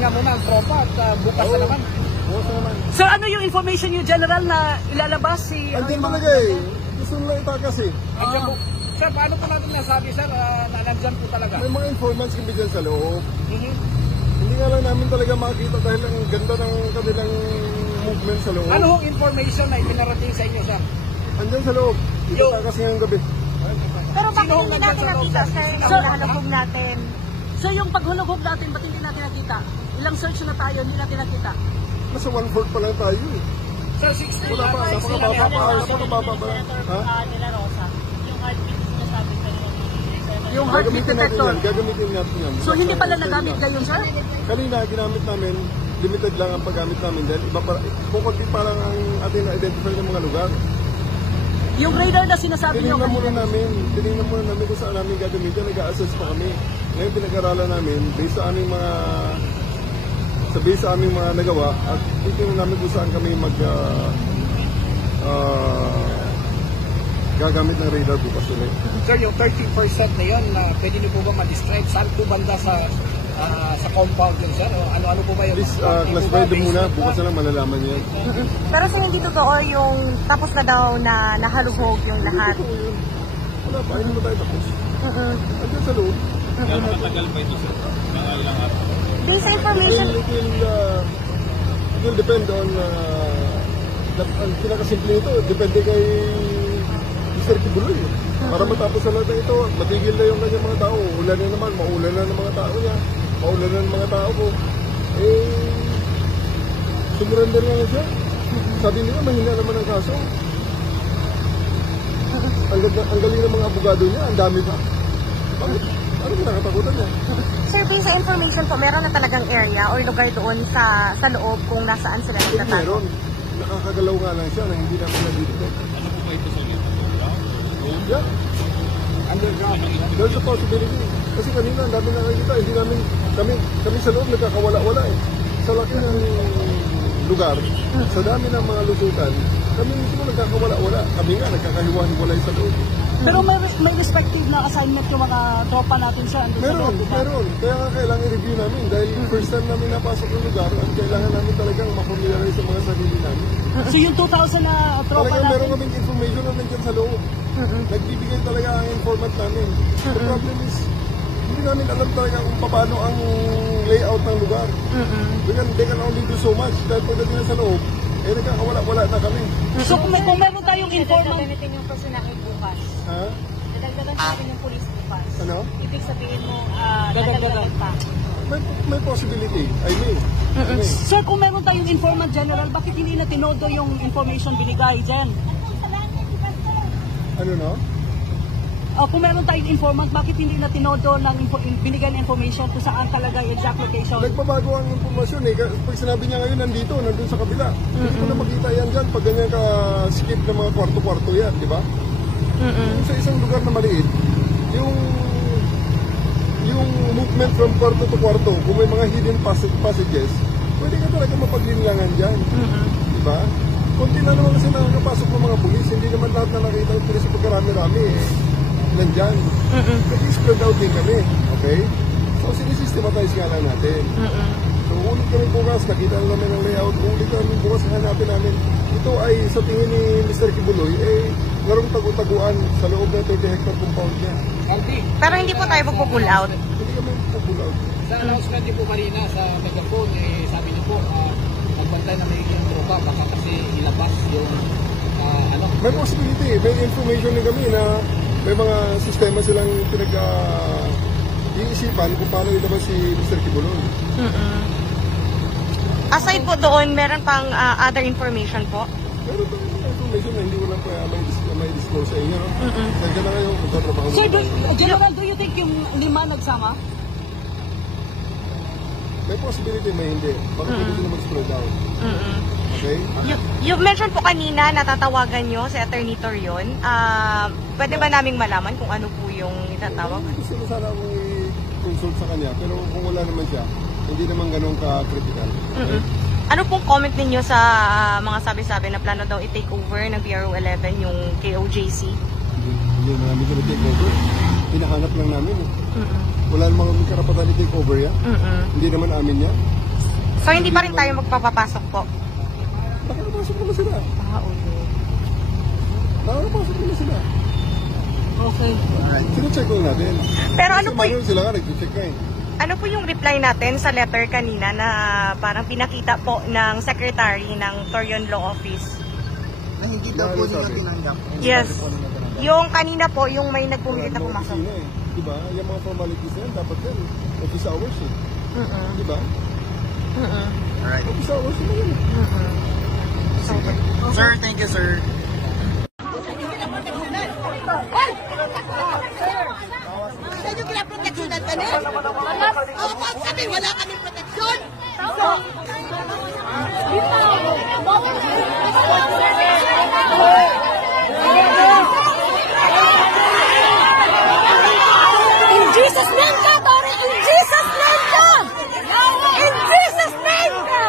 magpahinga muna ang tropa at bukas na naman. Bukas na naman. Sir, ano yung information niyo, General, na ilalabas si... Andiyan talaga eh. Gusto nila itakas eh. Sir, paano po natin nasabi, sir, na nandyan po talaga? May mga informants kami dyan sa loob. Hindi nga lang namin talaga makita dahil ang ganda ng kanilang movement sa loob. Ano hong information na ipinarating sa inyo, sir? Andyan sa loob. Itakas ngayong gabi. Pero bakit hindi natin nakita, sir, yung nahalubog natin? So yung paghulog natin, ba't hindi natin nakita? Ilang search na tayo, hindi natin nakita? Nasa 1/4 pa lang tayo eh. Sir, 60 Wala pa, napakababa ba? Ha? Nila Rosa, yung heartbeat sinasabi ka nila. Yung heartbeat detector. Gagamitin natin yan. So hindi pala nagamit ngayon, sir? Kanina, ginamit namin, limited lang ang paggamit namin dahil iba pa, kukunti pa lang ang ating na-identify ng mga lugar. Yung radar na sinasabi niyo Tinignan muna namin kung saan namin gagamitin, nag-a-assess pa kami. Ngayon pinag-aralan namin, based sa aming mga nagawa, at titignan namin kung saan kami gagamit ng radar bukas ulit. Sir, yung 30% na yun, pwede niyo po ba ma-describe? Saan po banda sa compound yun, sir? Ano po ba yun? Please, classify them muna. Bukas na lang malalaman yan. Pero sir, hindi totoo yung tapos na daw na nahalubog yung lahat. Hindi totoo yun. Wala pa, hindi mo tayo tapos. Andiyan sa loob. Gano'ng matagal pa ito, sir? Mga ilang araw? Based sa information, It will depend on ang pinakasimple ito, depende kay Mr. Kibuloy. Para matapos na natin ito, matigil na yung kanyang mga tao. Ulan na naman, maulan na ng mga tao niya. Maulan na ng mga tao ko. Sumurrender nga siya. Sabi nila, mahina naman ang kaso. Ang galing ng mga abogado niya, ang dami pa. Bakit? Ano yung nakatakutan niya? sir, based sa information po, meron na talagang area or lugar doon sa loob kung nasaan sila nagtatago. Meron. Nakakagalaw nga lang siya na hindi namin nandito. Ano po ba ito sa inyo? Yeah. Underground. There's a possibility. Kasi kanina, ang dami nakikita. Hindi namin, kami sa loob nagkakawala-wala eh. Sa laki ng lugar, sa dami ng mga lusutan, kami mismo nagkakawala-wala. Kami nga nagkakahiwa-hiwalay sa loob. Pero may respective na assignment yung mga tropa natin, sir. Meron. Kaya nga kailangan i-review namin dahil first time namin napasok ng lugar at kailangan namin talagang mafamiliarize sa mga sarili namin. So yung 2,000 na tropa Talagang meron natin, kaming information na nandyan sa loob. Nagbibigay talaga ang informant namin. The problem is, hindi namin alam talaga kung paano ang layout ng lugar. They can only do so much. Dahil pagdating na sa loob, nagkakawala-wala na kami. so kung meron tayong informant, Dadagdagan yung personahe bukas. Ha? Dadagdagan natin yung police bukas. Ano? Ibig sabihin mo, dadagdagan pa. May possibility. I mean. sir, kung meron tayong informant, General, bakit hindi na tinodo yung information binigay, Jen? Ano no? Kung meron tayong informant, bakit hindi na tinodo ng binigay na information kung saan talaga yung exact location? Nagbabago ang impormasyon eh. Pag sinabi niya ngayon nandito, nandun sa kabila. Hindi ko na makita yan dyan pag ganyan ka-skip ng mga kwarto-kwarto yan, di ba? Yung sa isang lugar na maliit, yung movement from kwarto to kwarto, kung may mga hidden passages, pwede ka talaga mapaglinlangan dyan. Di ba? Kunti na naman kasi nakakapasok ng mga pulis, hindi naman lahat na nakita yung pulis sa pagkarami-rami eh. Nandyan. Nag-spread out din kami. Okay? So, sinisystematize nga lang natin. So, ulit kami bukas, nakita na namin ang layout. Ulit kami bukas, hanapin namin. Ito ay, sa tingin ni Mr. Kibuloy, larong tagu-taguan sa loob ng 30 hectare compound niya. Pero hindi po tayo magpo-pull out. Hindi kami pull out. Sa announcement niyo po kanina sa megaphone, sabi niyo po, magbantay na may tropa, baka kasi ilabas yung May possibility. May information din kami na may mga sistema silang iisipan kung paano ilabas si Mr. Kibuloy. Aside po doon, meron pang other information po? Meron pa mga information na hindi ko lang may disclose sa inyo. No? Nandiyan na kayo, magtatrabaho Sir, muna tayo. General, do you think yung 5 nagsama? May possibility, may hindi. Baka pwede din na mag-spread out. Okay? You mentioned po kanina, natatawagan nyo si Attorney Torion. Pwede ba naming malaman kung ano po yung itatawag? Gusto ko sana akong i-consult sa kanya, pero kung wala naman siya, hindi naman ganun ka-critical. Okay? Ano pong comment ninyo sa mga sabi-sabi na plano daw i-take over ng PRO 11 yung KOJC? Hindi namin ito take over. Hinahanap lang namin. Wala namang karapatan i-take over yan. Hindi naman amin yan. So, hindi pa rin tayo magpapapasok po? Nakakapasok naman sila. Nakakapasok naman sila. Okay. Sino-check ko natin. Pero ano po, Sila nga, nag-check ka eh. ano po yung reply natin sa letter kanina na parang pinakita po ng secretary ng Torion Law Office? Na hindi daw po nila tinanggap. Yes. Yung kanina po, yung may nagpumilit na pumasok. Eh. Diba? Yung mga formalities na yan, dapat yan. Office hours eh. Diba? Alright. Office hours na yan. Sir, thank you, sir. Saan yung pinaproteksyonan kami? Opo, kami, wala kami proteksyon. In Jesus name ka, Tore! In Jesus name ka! In Jesus name ka!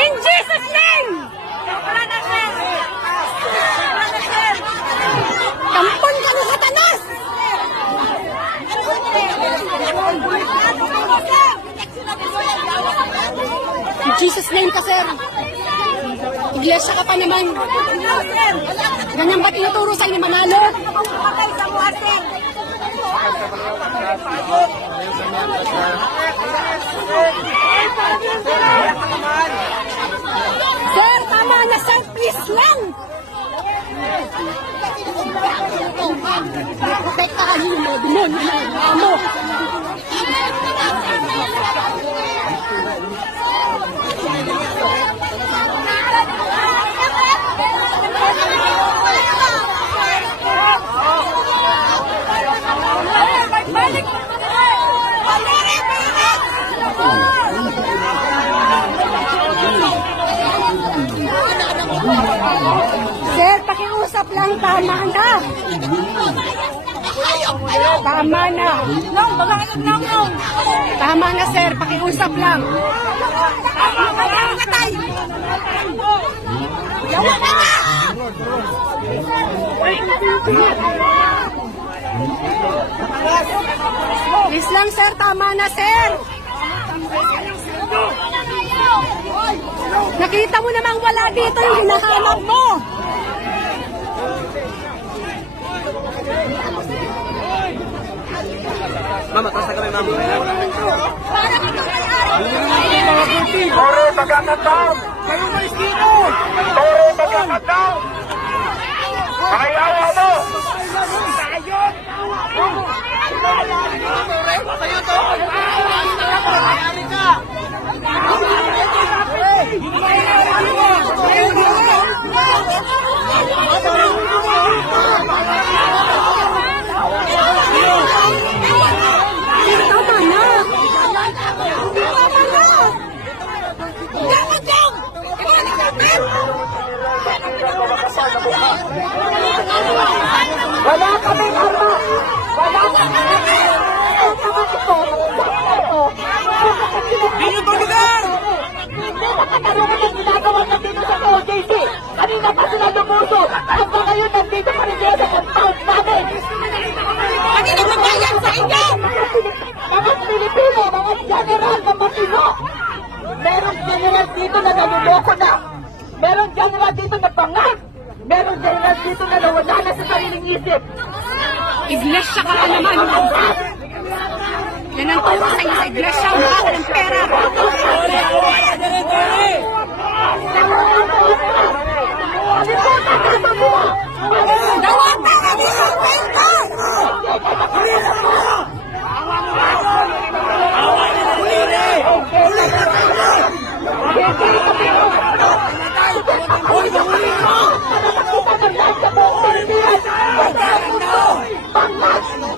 In Jesus name! Kampon ka ng Satanas! In Jesus name ka, sir! Iglesia ka pa naman. Ganyan ba tinuturo sa inyo manalo? Sir, tama na sir, please lang. Protekta ka niyo mo, demonyo na amo. Sir, pakiusap lang, tama na. Tama na. Tama na, sir, pakiusap lang. Please lang, sir, tama na, sir. Nakita mo namang wala dito yung hinahanap mo. Mama, taas na kami, mama. Para dito may-ari. Toro, magkakataon! Kayo mais dito! Toro, magkakataon! Pakiawa mo! Sayot! Kayo to! Mayari ka! Wala kami arma! Wala kami Di nyo tulugan! Hindi nakatarungan ang ginagawa na dito sa OJC! Kanina pa sila lumuso! At ba ngayon nandito pa rin sila sa compound namin! Kanina mabayan sa inyo! Mga Pilipino, mga general na matino! Merong general dito na naluloko na! Merong general dito na pangag! Merong general dito na nawala na sa sariling isip! Iglesia ka pa naman. Yan ang turo sa inyo sa iglesia. Wala ka ng pera. Dawata kami sa penta!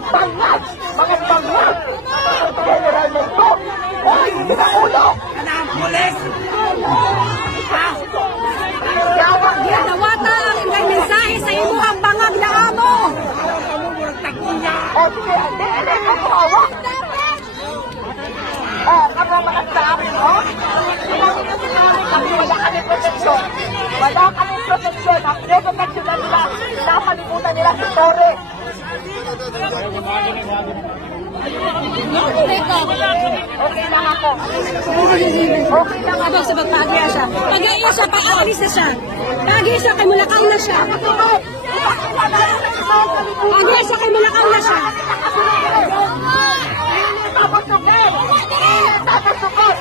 Bangat! Mga bangat! General nito! Hoy! Pinaulo! Dawata ang ingay mensahe sa imo ang bangag na amo. O sige, hindi ka hawak! Kapag mga staff, wala kami proteksyon. Wala kami proteksyon. Ang proteksyon nila, nakalimutan nila si Torre. Okay lang ako. Okay lang ako. Sa pagpagya siya. Pag-iya siya, paalis na siya. Pag-iya siya, kay Mulakaw na siya. Pag-iya siya, kay Mulakaw na siya. Tapos sukot! Tapos sukot!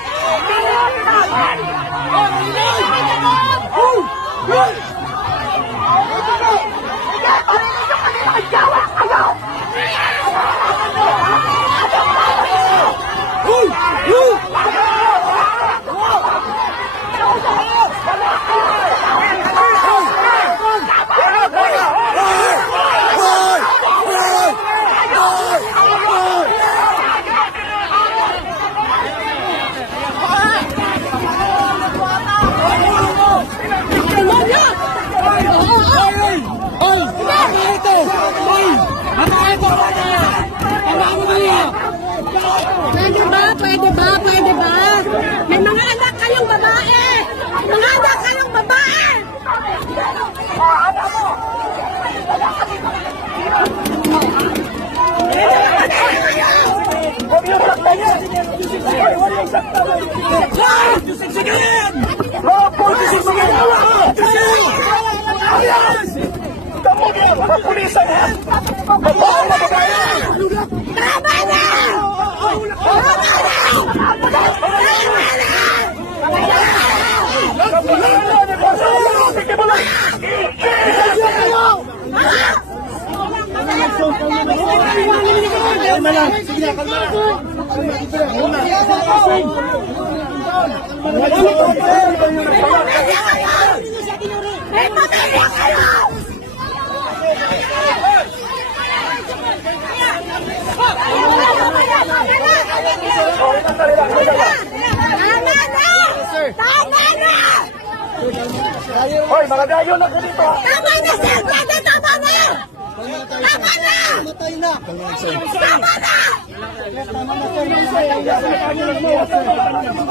Pwede ba? Pwede ba? May mga anak kayong babae! Mga anak kayong babae! Hoy, mga dayo na ko dito. Tama na, sir! Tama na! Tama na! Tama na!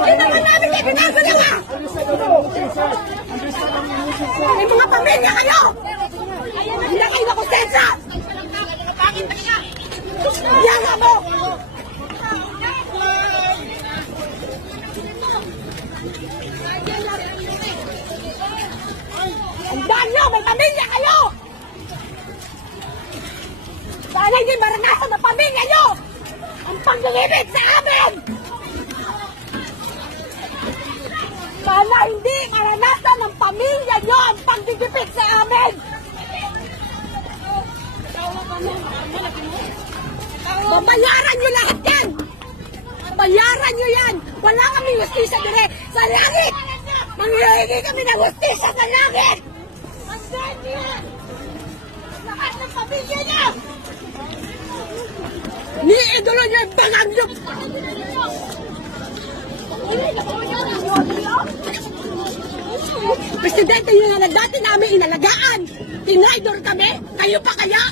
Hindi naman namin kayo pinagulawa! May mga pamilya kayo! Hindi na kayo nakustensya! Yaga mo! Andaan nyo! May pamilya kayo! Sana hindi maranasan ng pamilya nyo ang panglilibig sa amin! Sana hindi maranasan ng pamilya nyo ang panglilibig sa amin! Babayaran nyo lahat yan! Bayaran nyo yan! Wala kaming hustisya dire sa langit! Manghihingi kami ng hustisya sa langit! Andaan niya! Lahat ng pamilya niya! Ni-idolo niyo yung bangang niyo! Presidente niyo na dati namin inalagaan! Tinaydor kami! Kayo pa kaya?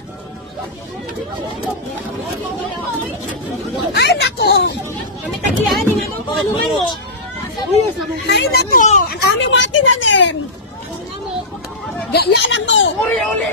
Ay nako! Kami tagiyanin nga kung ano man mo! Ay nako! Ang aming mga tinanim! Gaya lang mo! Uli-uli!